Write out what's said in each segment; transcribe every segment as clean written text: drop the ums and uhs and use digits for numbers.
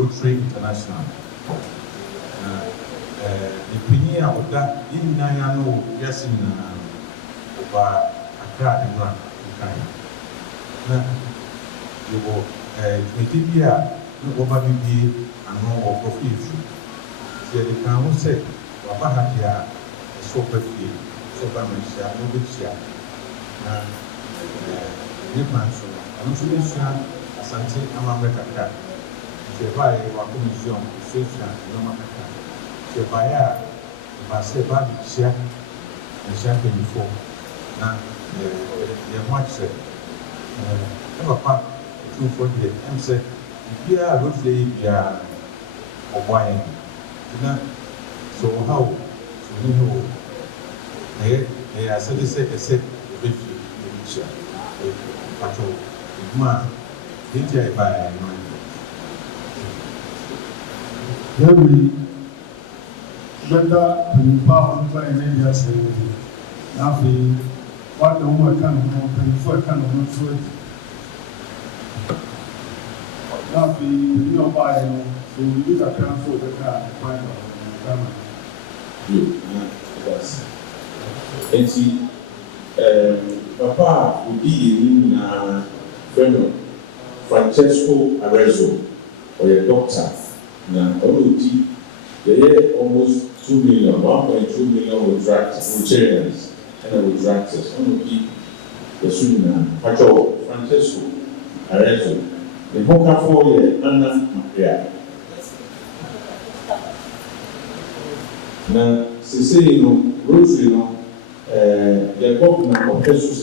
Rotary International. The Pinia of that in Nayano, yes, in over Accra and Run. You will Media over BB and more of profit. So the Kamu said, Wabahatia, a super fee, super Manisha, no big share. Nipmanso, and Susan, Asante, Amameka. By Opemsuo, Francesco, the buyer, must say, Baby, share and champagne before. Now, the much said, never part 240 and said, if you are roughly or buying, so how? So you know, they are said, a set with you, patrol, man, did by Every better to power by an India saying, nothing, what the woman can for kind of food. Nothing, you buy, so you use a transfer the car, find out. Yes. And see, Papa would be in Francesco Arezzo, or a doctor. Now, they almost 2 million, 1.2 million with Rotarians and with tractors. Only the Sudan, Francesco Arezzo, the Hoka 4 year, Manhyia. Now, Sicily, Rotary, the government of Opemsuo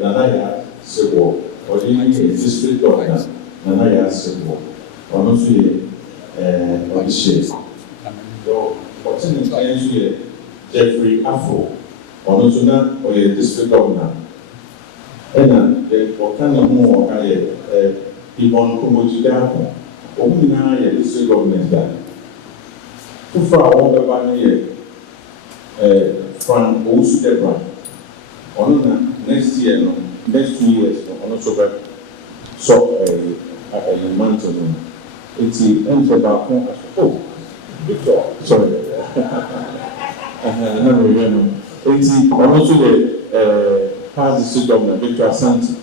Nanaya Sebo, or the district governor, Nanaya Sebo, or also on the shape. So, what's in the Jeffrey Afro, or Nozuna, or the district governor, And the kind of more Ibon Komojidako, Omina, district government that. Too far over by here, from Osudebra, on next year, next 2 years, on also so a mountain. It's the end about oh, Victor, sorry. No, it's also the past district governor, Victor Asante.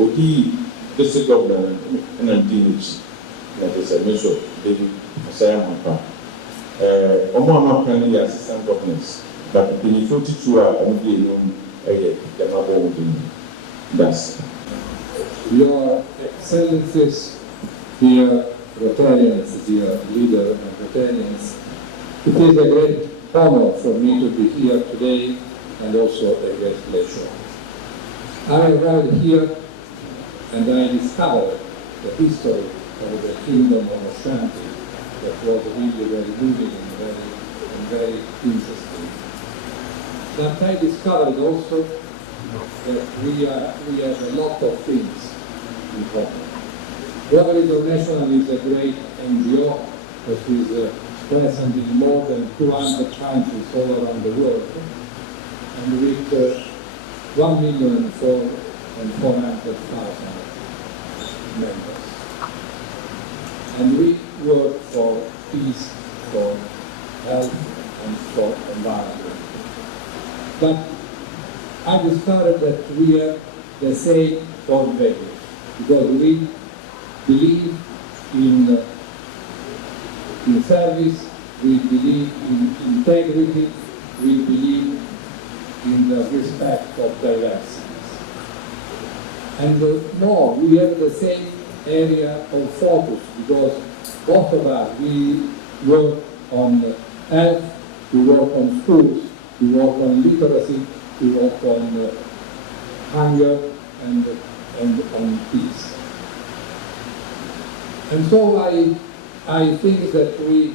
Okay, district governor, NMDH, that is a measure, David Asaya. Omo planning the assistant governors, but in 42 that's Your Excellencies, dear Rotarians, dear leader and Rotarians, it is a great honor for me to be here today and also a great pleasure. I arrived here and I discovered the history of the Kingdom of Ashanti that was really very moving and very interesting. But I discovered also that we have a lot of things in common. Rotary International is a great NGO that is present in more than 200 countries all around the world, and with 1,400,000 members. And we work for peace, for health, and for environment. But I discovered that we have the same core values, because we believe in service, we believe in integrity, we believe in the respect of diversities. And more, we have the same area of focus, because both of us, we work on health, we work on schools, we work on literacy, we work on hunger and on peace. And so I think that we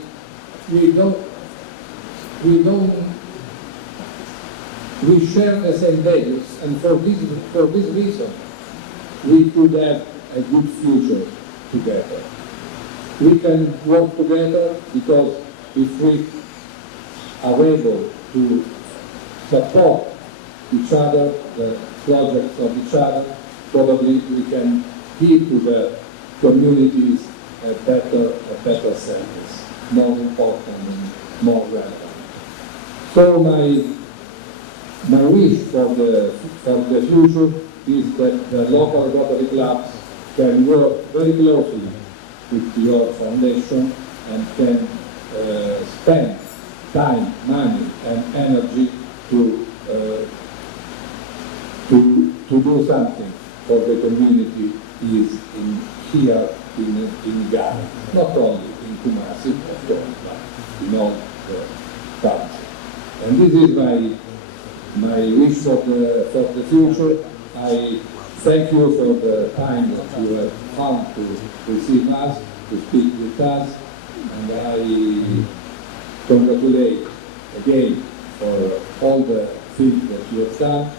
share the same values, and for this reason we could have a good future together. We can work together because if we are able to support each other, the projects of each other, probably we can give to the communities a better service, more important and more relevant. So my wish for the future is that the local Rotary clubs can work very closely with your foundation and can spend time, money, and energy to do something for the community is here in Ghana, not only in Kumasi, of course, but in all the country. And this is my wish for the future. I thank you for the time that you have found to receive us, to speak with us, and I congratulate again for all the things that you have done,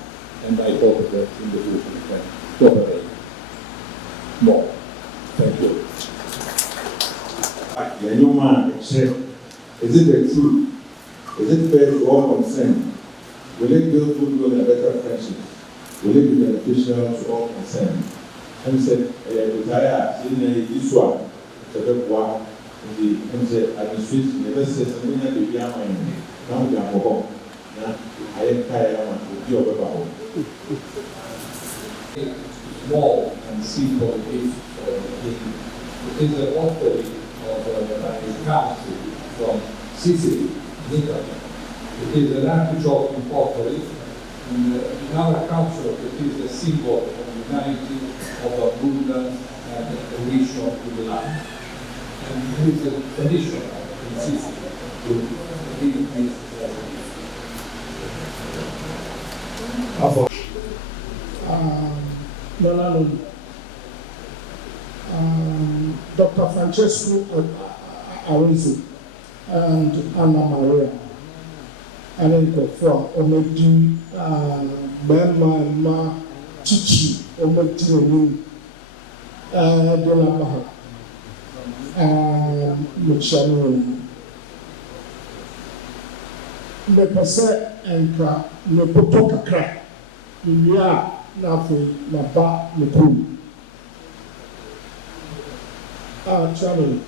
and I hope that in the future we can cooperate more. Thank you. Is it the truth? Is it fair to all concerned? Will it build goodwill and better friendship? Will it be beneficial to all concerned? And he said, retire, this one, the administration, never says, I'm going to be now we are home. Now, I am tired, will be over. Small and simple gift it is a pottery of a country from Sicily, Italy. It is an artichoke pottery. In our culture, it is a symbol of unity, of abundance, and a wish of the land. And it is a tradition in Sicily to give this Dr. Francesco Arezzo and Anna Maria. And then for Omeji, Benma, Chichi Omotinoni de la Baha Michano the Passa and Cra no Potoka crack India Nafi Naba Niku traveling.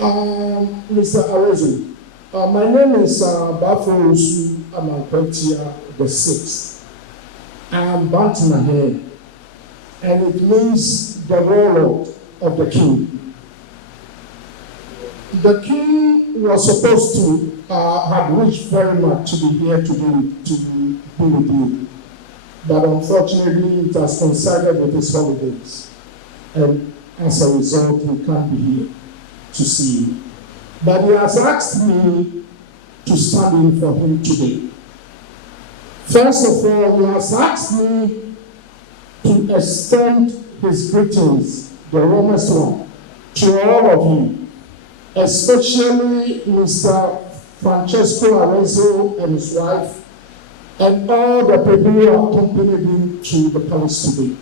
Mr. Arezzo, my name is Opemsuo Manhyia the Sixth. I am Manhyia, and it means the warlord of the king. The king was supposed to have wished very much to be here today to be with you, but unfortunately it has coincided with his holidays, and as a result he can't be here to see you. But he has asked me to stand in for him today. First of all, he has asked me to extend his greetings, the warmest one, to all of you, especially Mr. Francesco Arezzo and his wife, and all the people who accompanied him to the palace today.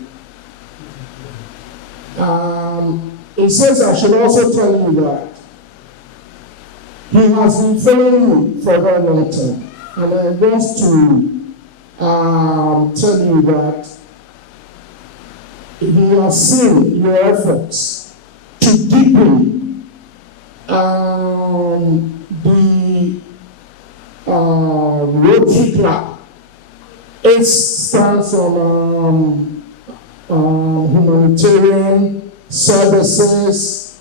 It says I should also tell you that he has been following you for a very long time, and I want to tell you that he has seen your efforts to deepen the Rotary Club. It stands on humanitarian services,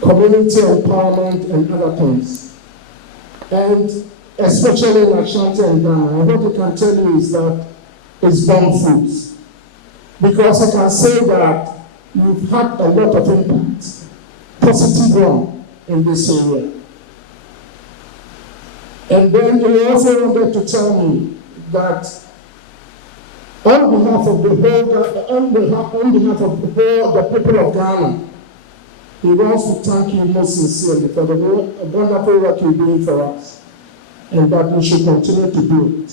community empowerment, and other things. And especially in Ashanti and Ghana, what I can tell you is that it's borne fruits. Because I can say that you've had a lot of impact, positive one, in this area. And then he also wanted to tell me that on behalf of the people of Ghana, he wants to thank you most sincerely for the wonderful work you're doing for us, and that we should continue to do it.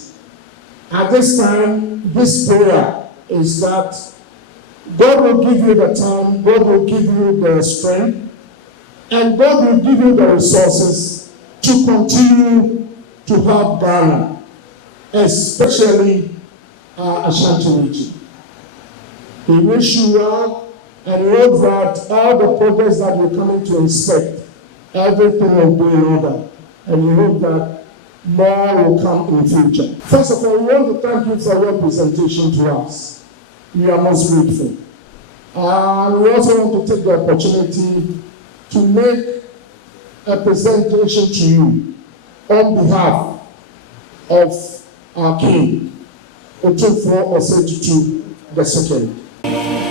At this time, this prayer is that God will give you the time, God will give you the strength, and God will give you the resources to continue to help Ghana, especially Ashanti region. We wish you well, and we hope that all the projects that you're coming to inspect, everything will be in order, and we hope that more will come in future. First of all, we want to thank you for your presentation to us. We are most grateful. We also want to take the opportunity to make a presentation to you on behalf of our King, Opemsuo the Second. Amen.